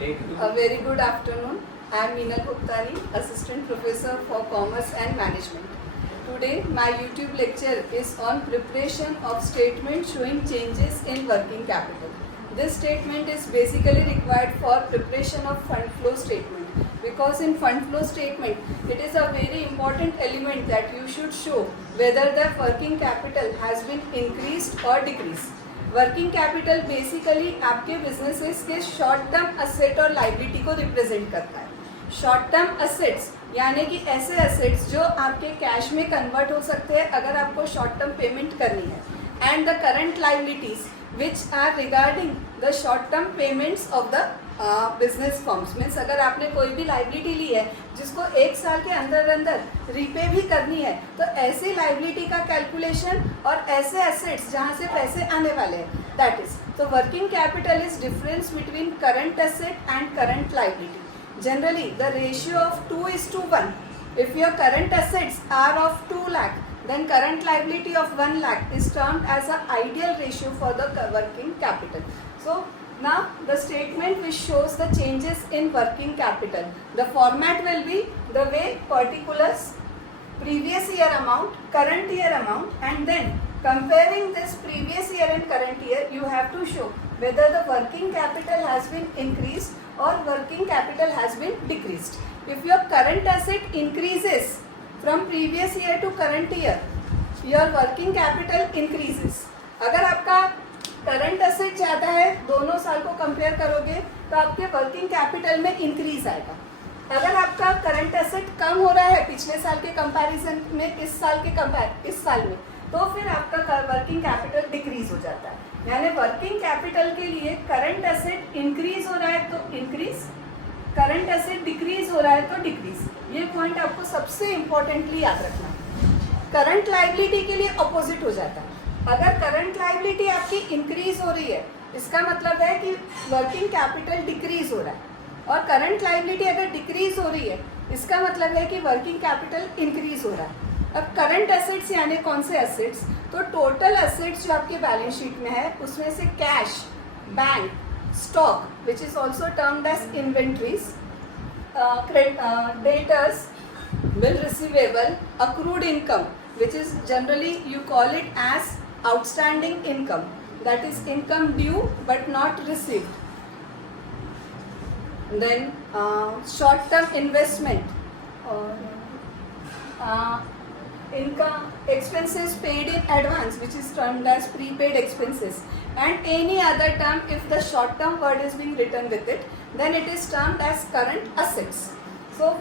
A very good afternoon. I am Meenal Bhuktani, Assistant Professor for Commerce and Management. Today, my YouTube lecture is on preparation of statement showing changes in working capital. This statement is basically required for preparation of fund flow statement, because in fund flow statement, it is a very important element that you should show whether the working capital has been increased or decreased. Working capital basically आपके businesses के short term asset और liability को represent करता है। Short term assets यानी कि ऐसे assets जो आपके कैश में कन्वर्ट हो सकते हैं अगर आपको शॉर्ट टर्म पेमेंट करनी है, and the current liabilities which are regarding the short term payments of the business forms. Means अगर आपने कोई भी लाइबिलिटी ली है जिसको एक साल के अंदर अंदर रीपे भी करनी है, तो ऐसी लाइबिलिटी का कैलकुलेशन और ऐसे एसेट्स जहाँ से पैसे आने वाले हैं, दैट इज तो working capital is difference between current asset and current liability. Generally the ratio of 2:1. If your current assets are of 2 lakh, then current liability of 1 lakh is termed as an ideal ratio for the working capital. So now the statement which shows the changes in working capital, the format will be the way particulars, previous year amount, current year amount, and then comparing this previous year and current year, you have to show whether the working capital has been increased or working capital has been decreased. If your current asset increases from previous year to current year, your working capital increases. अगर आपका current asset ज़्यादा है, दोनों साल को compare करोगे तो आपके वर्किंग कैपिटल में इंक्रीज आएगा। अगर आपका करंट एसेट कम हो रहा है पिछले साल के कंपैरिजन में इस साल में, तो फिर आपका वर्किंग कैपिटल डिक्रीज हो जाता है। यानी वर्किंग कैपिटल के लिए करंट एसेट इंक्रीज हो रहा है तो इंक्रीज, करंट एसेट डिक्रीज हो रहा है तो डिक्रीज। ये पॉइंट आपको सबसे इम्पोर्टेंटली याद रखना। करंट लाइबिलिटी के लिए अपोजिट हो जाता है। अगर करंट लाइबिलिटी आपकी इंक्रीज हो रही है, इसका मतलब है कि वर्किंग कैपिटल डिक्रीज हो रहा है, और करंट लाइबिलिटी अगर डिक्रीज हो रही है, इसका मतलब है कि वर्किंग कैपिटल इंक्रीज हो रहा है। अब करंट एसेट्स यानी कौन से एसेट्स, तो टोटल एसेट्स जो आपके बैलेंस शीट में है उसमें से cash, bank, stock which is also termed as inventories, debtors, bill receivable, accrued income which is generally you call it as outstanding income, that is income due but not received. Then short term investment or income expenses paid in advance which is termed as prepaid expenses, and any other term if the short term word is being written with it, then it is termed as current assets. So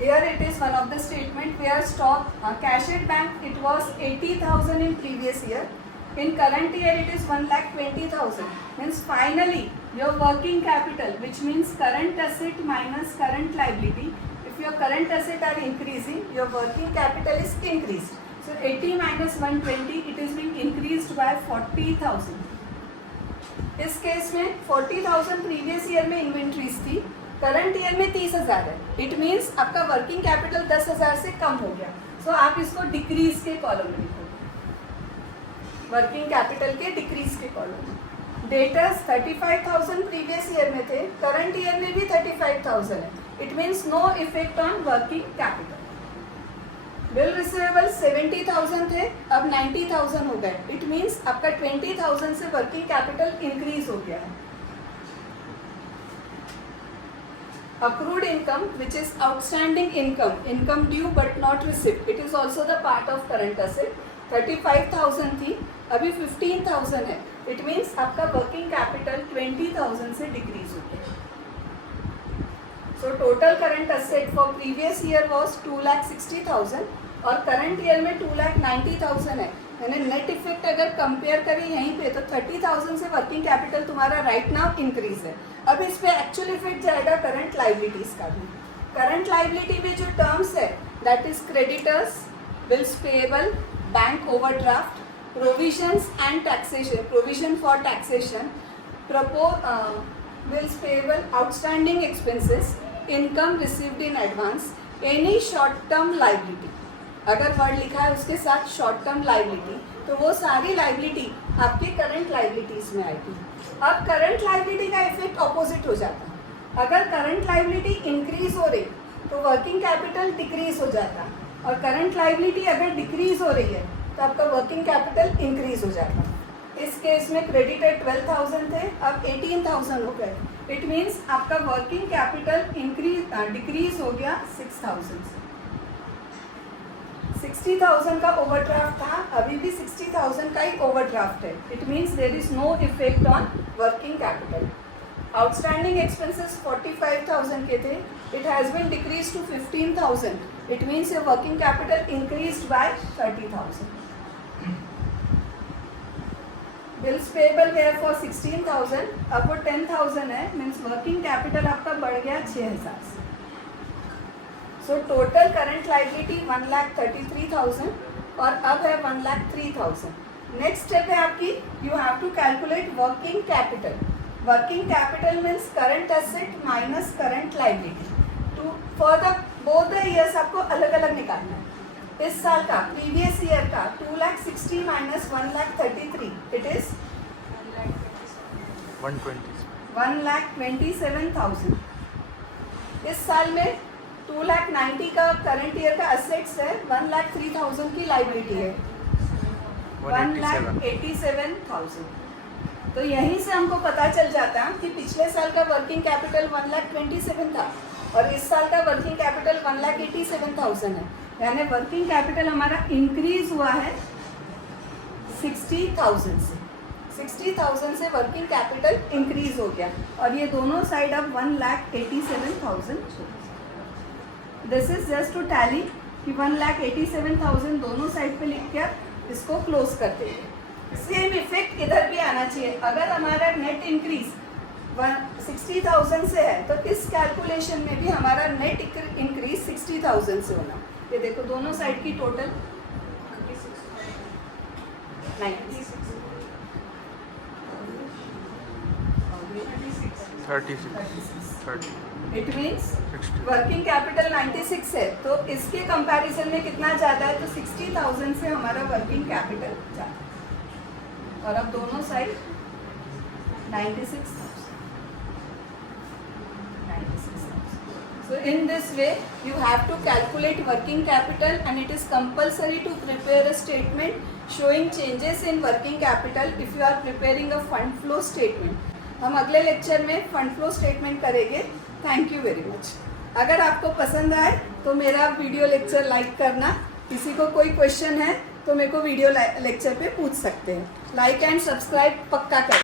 here it is one of the statement where stock cash at bank it was 80,000 in previous year, in current year it is 1,20,000. Means finally your working capital, which means current asset minus current liability, if your current asset are increasing, your working capital is increased. So 80 minus 120 it is being increased by 40,000. इस case में 40,000 previous year में inventories थी, current year में 30,000 है। It means आपका working capital 10,000 से कम हो गया। सो आप इसको डिक्रीज के कॉलम में लिखो, वर्किंग कैपिटल के डिक्रीज के कॉलम में। डेटर्स 35,000 प्रीवियस ईयर में थे, करंट ईयर में भी 35,000 है। It means no effect on working capital. Bill receivable 70,000 थे, अब 90,000 हो गए। इट मीन्स आपका 20,000 से वर्किंग कैपिटल इंक्रीज हो गया है। Accrued income, which is outstanding income, income due but not received, it is also the part of current asset. 35,000 थी, अभी 15,000 है। It means आपका working capital 20,000 से decrease हो गया। So total current asset for previous year was 2,60,000 और current year में 2,90,000 है। यानी नेट इफेक्ट अगर कंपेयर करें यहीं पे तो 30,000 से वर्किंग कैपिटल तुम्हारा राइट नाउ इंक्रीज है। अब इस पे एक्चुअल इफेक्ट जाएगा करंट लाइबिलिटीज का भी। करंट लाइबिलिटी में जो टर्म्स है that is creditors, bills payable, bank overdraft, provisions and taxation, provision for taxation, bills payable, outstanding expenses, income received in advance, any short term liability. अगर word लिखा है उसके साथ शॉर्ट टर्म लाइबिलिटी, तो वो सारी लाइबिलिटी आपके करंट लाइबिलिटीज में आएगी। अब करंट लाइबिलिटी का इफेक्ट ऑपोजिट हो जाता है। अगर करंट लायबिलिटी इंक्रीज हो रही तो वर्किंग कैपिटल डिक्रीज हो जाता, और करंट लायबिलिटी अगर डिक्रीज हो रही है तो आपका वर्किंग कैपिटल इंक्रीज हो जाता। इस केस में क्रेडिटेड 12,000 थे, अब 18,000 हो गए। इट मीन्स आपका वर्किंग कैपिटल डिक्रीज हो गया 6,000 से। 60,000 का ओवरड्राफ्ट था, अभी भी 60,000 का ही ओवरड्राफ्ट है। It means there is no effect on working capital. Outstanding expenses 45,000 के थे, it has been decrease to 15,000। It means your working capital increased by 30,000। Bills payable है फॉर 16,000, अब वो 10,000 है, मीन्स वर्किंग कैपिटल आपका बढ़ गया 6,000 से। सो टोटल करंट लायबिलिटी 1,33,000 और अब है 1,03,000। नेक्स्ट स्टेप है आपकी, you have to calculate working capital. Working capital means current asset minus current liability. To for the both the years आपको अलग अलग निकालना है। इस साल का प्रीवियस ईयर का 2,60,000 माइनस 1,33,000 इट इज 1,27,000। इस साल में 2,90,000 का करंट ईयर का असेट्स है, 1,03,000 की लायबिलिटी है, 1,87,000। तो यहीं से हमको पता चल जाता कि पिछले साल का वर्किंग कैपिटल 1,27,000 था और इस साल का वर्किंग कैपिटल 1,87,000 है। यानी वर्किंग कैपिटल हमारा इंक्रीज हुआ है 60,000 से। 60,000 से वर्किंग कैपिटल इंक्रीज हो गया और ये दोनों साइड अब 1,87,000। This is just to tally कि 1,87,000 दोनों साइड पे लिख कर इसको क्लोज कर देंगे। सेम इफेक्ट इधर भी आना चाहिए। अगर हमारा नेट इंक्रीज 60,000 से है तो इस कैलकुलेशन में भी हमारा नेट इंक्रीज 60,000 से होना। ये देखो दोनों साइड की total 36 it means working capital 96 है, तो इसके कंपैरिजन में कितना ज़्यादा है, तो 60,000 से हमारा वर्किंग कैपिटल ज़्यादा है। और अब दोनों side 96,000। So in this way you have to calculate working capital and it is compulsory to prepare a statement showing changes in working capital if you are preparing a fund flow statement. हम अगले lecture में fund flow statement करेंगे। Thank you very much. अगर आपको पसंद आए तो मेरा वीडियो लेक्चर लाइक करना। किसी को कोई क्वेश्चन है तो मेरे को वीडियो लेक्चर पे पूछ सकते हैं। लाइक एंड सब्सक्राइब पक्का कर।